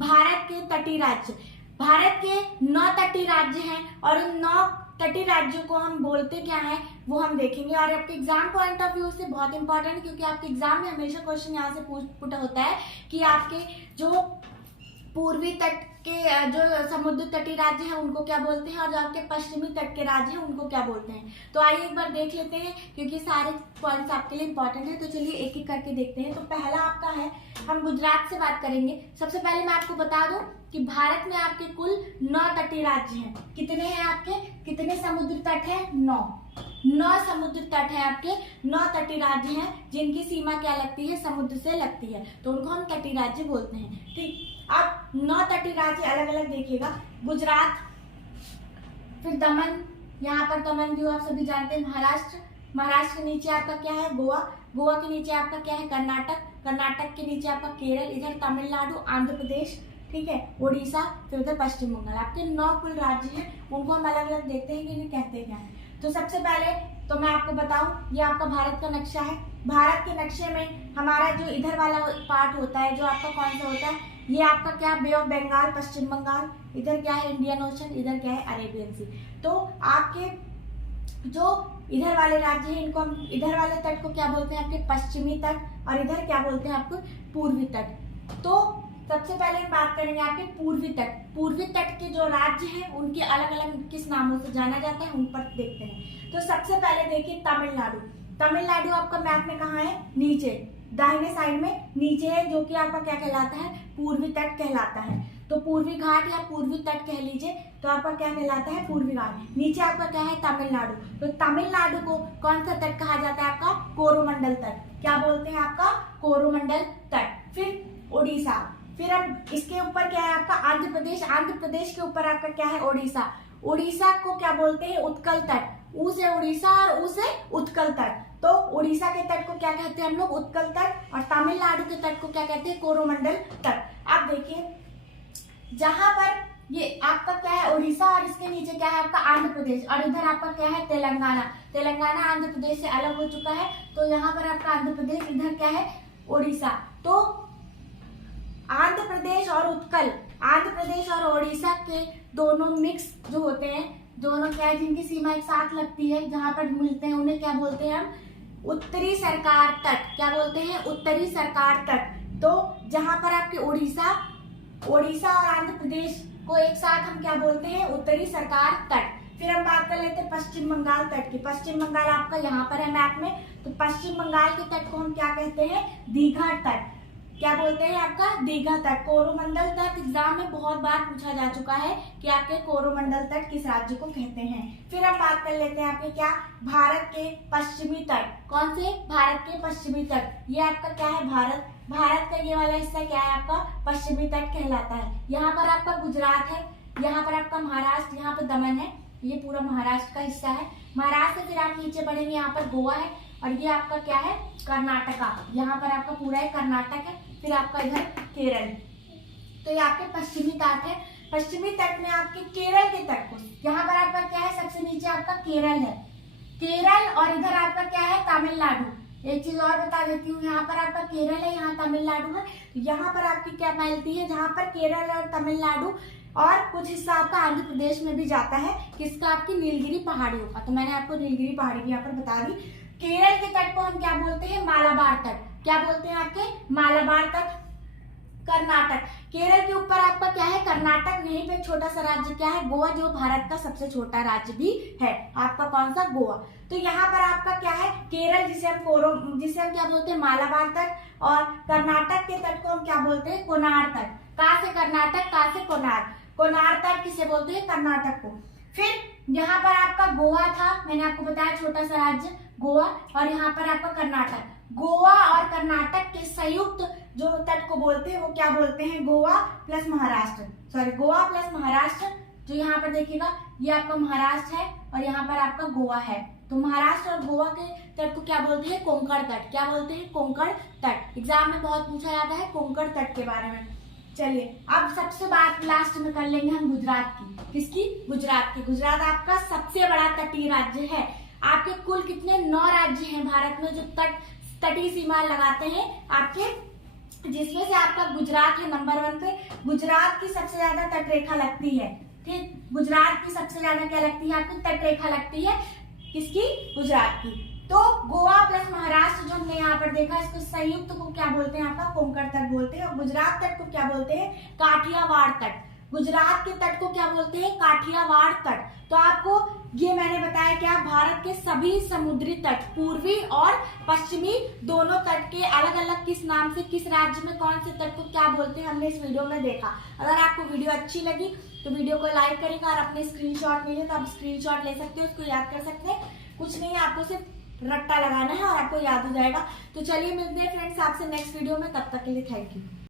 भारत के तटीय राज्य। भारत के 9 तटीय राज्य हैं और उन 9 तटीय राज्यों को हम बोलते क्या है वो हम देखेंगे। और आपके एग्जाम पॉइंट ऑफ व्यू से बहुत इंपॉर्टेंट है, क्योंकि आपके एग्जाम में हमेशा क्वेश्चन यहाँ से पुट होता है कि आपके जो पूर्वी तट के जो समुद्र तटीय राज्य हैं उनको क्या बोलते हैं, और जो आपके पश्चिमी तट के राज्य हैं उनको क्या बोलते हैं। तो आइए एक बार देख लेते हैं, क्योंकि सारे पॉइंट्स आपके लिए इंपॉर्टेंट है। तो चलिए एक एक करके देखते हैं। तो पहला आपका है, हम गुजरात से बात करेंगे। सबसे पहले मैं आपको बता दूं कि भारत में आपके कुल 9 तटीय राज्य हैं। कितने हैं आपके, कितने समुद्र तट है? 9 समुद्र तट है आपके, 9 तटीय राज्य हैं जिनकी सीमा क्या लगती है, समुद्र से लगती है, तो उनको हम तटीय राज्य बोलते हैं। ठीक, अब 9 तटीय राज्य अलग अलग देखिएगा। गुजरात, फिर दमन, यहाँ पर दमन जो आप सभी जानते हैं। महाराष्ट्र के नीचे आपका क्या है, गोवा के नीचे आपका क्या है, कर्नाटक के नीचे आपका केरल, इधर तमिलनाडु, आंध्र प्रदेश, ठीक है, उड़ीसा, फिर उधर पश्चिम बंगाल। आपके 9 कुल राज्य हैं, उनको हम अलग अलग देखते हैं कि इन्हें कहते क्या है। तो सबसे पहले तो मैं आपको बताऊं, ये आपका भारत का नक्शा है। भारत के नक्शे में हमारा जो इधर वाला पार्ट होता है, जो आपका कौन सा होता है, ये आपका क्या, बे ऑफ बंगाल, पश्चिम बंगाल, इधर क्या है, इंडियन ओशन, इधर क्या है, अरेबियन सी। तो आपके जो इधर वाले राज्य हैं, इनको हम इधर वाले तट को क्या बोलते हैं, आपके पश्चिमी तट, और इधर क्या बोलते हैं आपको, पूर्वी तट। तो सबसे पहले हम बात करेंगे आपके पूर्वी तट। पूर्वी तट के जो राज्य हैं उनके अलग अलग किस नामों से जाना जाता है, उन पर देखते हैं। तो सबसे पहले देखिए तमिलनाडु आपका मैप में कहाँ है, नीचे दाहिने साइड में नीचे है, जो कि आपका क्या कहलाता है, पूर्वी तट कहलाता है। तो पूर्वी घाट या पूर्वी तट कह लीजिए, तो आपका क्या कहलाता है, पूर्वी घाट। नीचे आपका क्या है, तमिलनाडु। तो तमिलनाडु को कौन सा तट कहा जाता है, आपका कोरोमंडल तट। क्या बोलते हैं, आपका कोरोमंडल तट। फिर उड़ीसा, फिर अब इसके ऊपर क्या है आपका, आंध्र प्रदेश के ऊपर आपका क्या है, उड़ीसा को क्या बोलते हैं, उत्कल तट। ऊ से उड़ीसा और ऊ से उत्कल तट। तो उड़ीसा के तट को क्या कहते हैं हम लोग, उत्कल तट, और तमिलनाडु के तट को क्या कहते हैं, कोरोमंडल तट। अब देखिए जहां पर ये आपका क्या है, उड़ीसा, और इसके नीचे क्या है आपका, आंध्र प्रदेश, और इधर आपका क्या है, तेलंगाना आंध्र प्रदेश से अलग हो चुका है। तो यहाँ पर आपका आंध्र प्रदेश, इधर क्या है, उड़ीसा। तो आंध्र प्रदेश और उत्कल, आंध्र प्रदेश और उड़ीसा के दोनों मिक्स जो होते हैं, दोनों क्या है, जिनकी सीमा एक साथ लगती है, जहां पर मिलते हैं, उन्हें क्या बोलते हैं हम, उत्तरी सरकार तट। क्या बोलते हैं, उत्तरी सरकार तट। तो जहां पर आपके उड़ीसा और आंध्र प्रदेश को एक साथ हम क्या बोलते हैं, उत्तरी सरकार तट। फिर हम बात कर लेते हैं पश्चिम बंगाल तट की। पश्चिम बंगाल आपका यहाँ पर है मैप में। तो पश्चिम बंगाल के तट को हम क्या कहते हैं, दीघा तट। क्या बोलते हैं आपका, दीघा तट। कोरोमंडल तट एग्जाम में बहुत बार पूछा जा चुका है कि आपके कोरोमंडल तट किस राज्य को कहते हैं। फिर हम बात कर लेते हैं आपके क्या, भारत के पश्चिमी तट। कौन से, भारत के पश्चिमी तट। ये आपका क्या है, भारत का ये वाला हिस्सा क्या है आपका, पश्चिमी तट कहलाता है। यहाँ पर आपका गुजरात है, यहाँ पर आपका महाराष्ट्र, यहाँ पर दमन है, ये पूरा महाराष्ट्र का हिस्सा है। महाराष्ट्र से फिर आप नीचे बढ़ेंगे, यहाँ पर गोवा है, और ये आपका क्या है, कर्नाटका। यहाँ पर आपका पूरा है कर्नाटक है। फिर आपका इधर केरल। तो ये आपके पश्चिमी तट है। पश्चिमी तट में आपके केरल के तट को, यहाँ पर आपका क्या है, सबसे नीचे आपका केरल है, केरल, और इधर आपका क्या है, तमिलनाडु। एक चीज और बता देती हूँ, यहाँ पर आपका केरल है, यहाँ तमिलनाडु है। यहाँ पर आपकी क्या मिलती है, जहाँ पर केरल और तमिलनाडु और कुछ हिस्सा आपका आंध्र प्रदेश में भी जाता है, किसका, आपकी नीलगिरी पहाड़ियों का। तो मैंने आपको नीलगिरी पहाड़ी भी यहाँ पर बता दी। केरल के तट को हम क्या बोलते हैं, मालाबार तट। क्या बोलते हैं आपके, मालाबार तट। कर्नाटक, केरल के ऊपर आपका क्या है, कर्नाटक। यहीं पे छोटा सा राज्य क्या है, गोवा, जो भारत का सबसे छोटा राज्य भी है आपका, कौन सा, गोवा। तो यहाँ पर आपका क्या है, केरल, जिसे हम क्या बोलते हैं, मालाबार तट, और कर्नाटक के तट को हम क्या बोलते हैं, कोनार तट। कहाँ से कर्नाटक, कहाँ से कोनार तट किसे बोलते हैं, कर्नाटक को। फिर यहाँ पर आपका गोवा था, मैंने आपको बताया छोटा सा राज्य गोवा, और यहाँ पर आपका कर्नाटक। गोवा और कर्नाटक के संयुक्त जो तट को बोलते हैं वो क्या बोलते हैं, गोवा प्लस महाराष्ट्र। जो यहाँ पर देखिएगा, ये आपका महाराष्ट्र है और यहाँ पर आपका गोवा है। तो महाराष्ट्र और गोवा के तट को क्या बोलते हैं, कोंकण तट। क्या बोलते हैं, कोंकण तट। एग्जाम में बहुत पूछा जाता है कोंकण तट के बारे में। चलिए अब सबसे बात लास्ट में कर लेंगे हम गुजरात की। किसकी, गुजरात की। गुजरात आपका सबसे बड़ा तटीय राज्य है। आपके कुल कितने, 9 राज्य हैं भारत में जो तटीय सीमा लगाते हैं आपके, जिसमें से आपका गुजरात है नंबर 1 पे। गुजरात की सबसे ज्यादा तटरेखा लगती है। ठीक, गुजरात की सबसे ज्यादा क्या लगती है आपकी तटरेखा लगती है, किसकी, गुजरात की। तो गोवा प्लस महाराष्ट्र जो हमने यहाँ पर देखा, इसको संयुक्त को क्या बोलते हैं, आपका कोंकण तट बोलते हैं। और गुजरात तट को क्या बोलते हैं, काठियावाड़ तट। गुजरात के तट को क्या बोलते हैं, काठियावाड़ तट। तो आपको ये मैंने बताया क्या, भारत के सभी समुद्री तट, पूर्वी और पश्चिमी दोनों तट के अलग अलग किस नाम से, किस राज्य में कौन से तट को क्या बोलते हैं, हमने इस वीडियो में देखा। अगर आपको वीडियो अच्छी लगी तो वीडियो को लाइक करेगा, और अपने स्क्रीनशॉट मिले तो आप स्क्रीनशॉट ले सकते हो, उसको याद कर सकते हैं। कुछ नहीं है, आपको सिर्फ रट्टा लगाना है और आपको याद हो जाएगा। तो चलिए मिलते हैं फ्रेंड्स आपसे नेक्स्ट वीडियो में, तब तक के लिए थैंक यू।